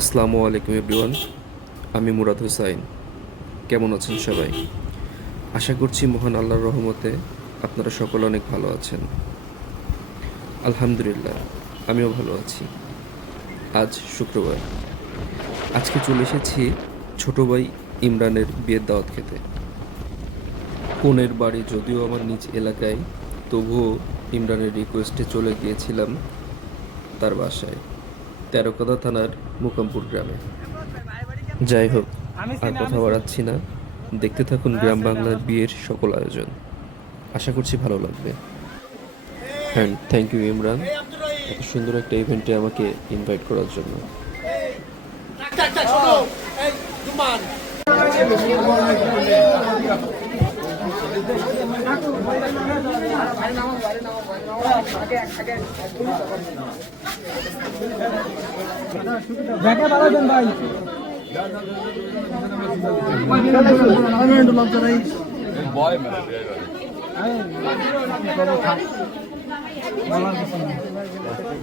আসসালামু আলাইকুম এভরিওয়ান, আমি মুরাদ হুসাইন। কেমন আছেন সবাই? আশা করছি মহান আল্লাহর রহমতে আপনারা সকলে অনেক ভালো আছেন। আলহামদুলিল্লাহ, আমিও ভালো আছি। আজ শুক্রবার। আজকে চলে এসেছি ছোট ভাই ইমরানের বিয়ের দাওয়াত খেতে। কোনের বাড়ি যদিও আমার নিজ এলাকায়, তবুও ইমরানের রিকোয়েস্টে চলে গিয়েছিলাম তার বাসায়। তেরোকদা থানার মুকামপুর গ্রামে যাই হোক আর কথা বাড়াচ্ছি না দেখতে থাকুন গ্রাম বাংলার বিয়ের সকল আয়োজন আশা করছি ভালো লাগবে হ্যাঁ থ্যাংক ইউ ইমরান এত সুন্দর একটা ইভেন্টে আমাকে ইনভাইট করার জন্য ব্যাগে বাড়া দেন ভাই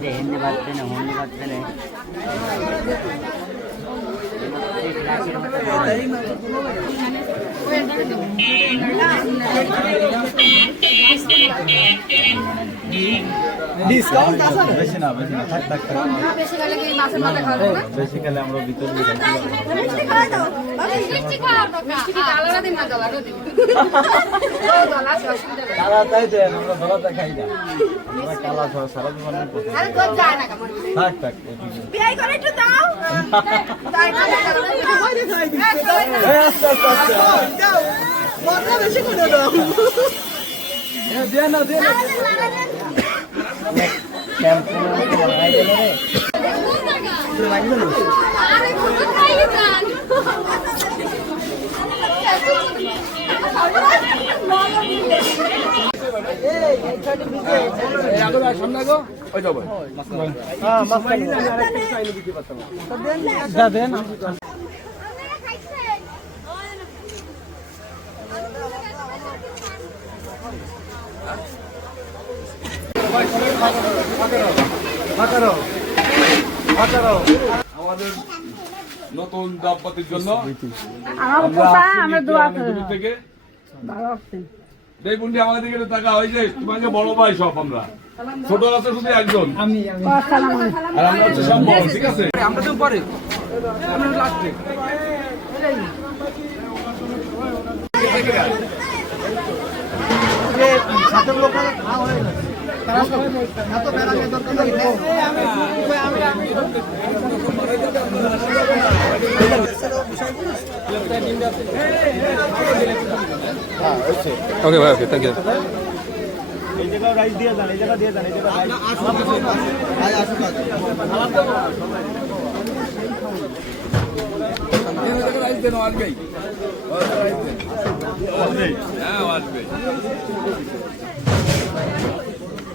যে হিন্দি বাজছে না হিন্দি বাজছে না ডিসকাউন্ট আছে বেশি না বেশি না থাক থাক বেশি গেলে কি মাছের মাথা খাওয়া যাবে বেশি খেলে আমরা ভিতরে মিষ্টি খাওয়া দাও মিষ্টি খাওয়া দাও মিষ্টি কি আলাদা দিন না দলারও দিন দলা অসুবিধা নেই তাই দেন আমরা ধরাতে খাই না। আমরা কালা সহ সারা জীবন আরে তোর যায় না কেমন? থাক থাক এদিকে। করে একটু দাও। তাই না। এই আস্তে আস্তে আস্তে দিয়ে না দিয়ে ক্যাম্পে লাগাই দিল রে আরে কোথায় খাই যান যা দেন আমাদের নতুন দম্পতির জন্য আমরা পোতা আসছি আমরা দোয়া আমাদের করি। দূর থেকে এই বুন্ডি আমাদের দিকে টাকা হয়েছে তোমাকে বড় ভাই সব আমরা। ছোট আছে শুধু একজন। আর আমরা হচ্ছে সব বড় ঠিক আছে? আমরা তো পরে আমরা লাস্টে। ওকে ভাই ওকে থ্যাংক ইউ হ্যাঁ আসবে নিচে গেলাম ঘুরে আসলাম ঘুরে পেলাম না এই জায়গার এই জায়গার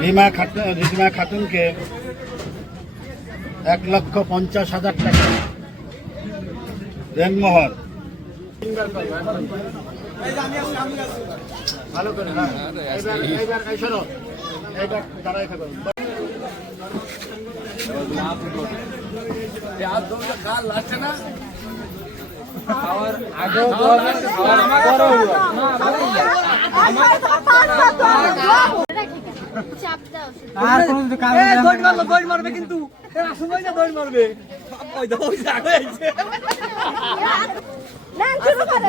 রিমা খাতুন রিমা খাতুনকে এক লক্ষ পঞ্চাশ হাজার টাকা রেনমোহর ভালো করে হ্যাঁ আমার আর কোনো কাজ দৌড় মারলো দৌড় মারবে কিন্তু। ভাই না দৌড় মারবে। ওই দেখো ওই অবশ্যই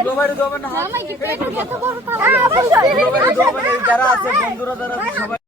দুবাইরে দৌড় যারা আছে বন্ধুরা যারা সবাই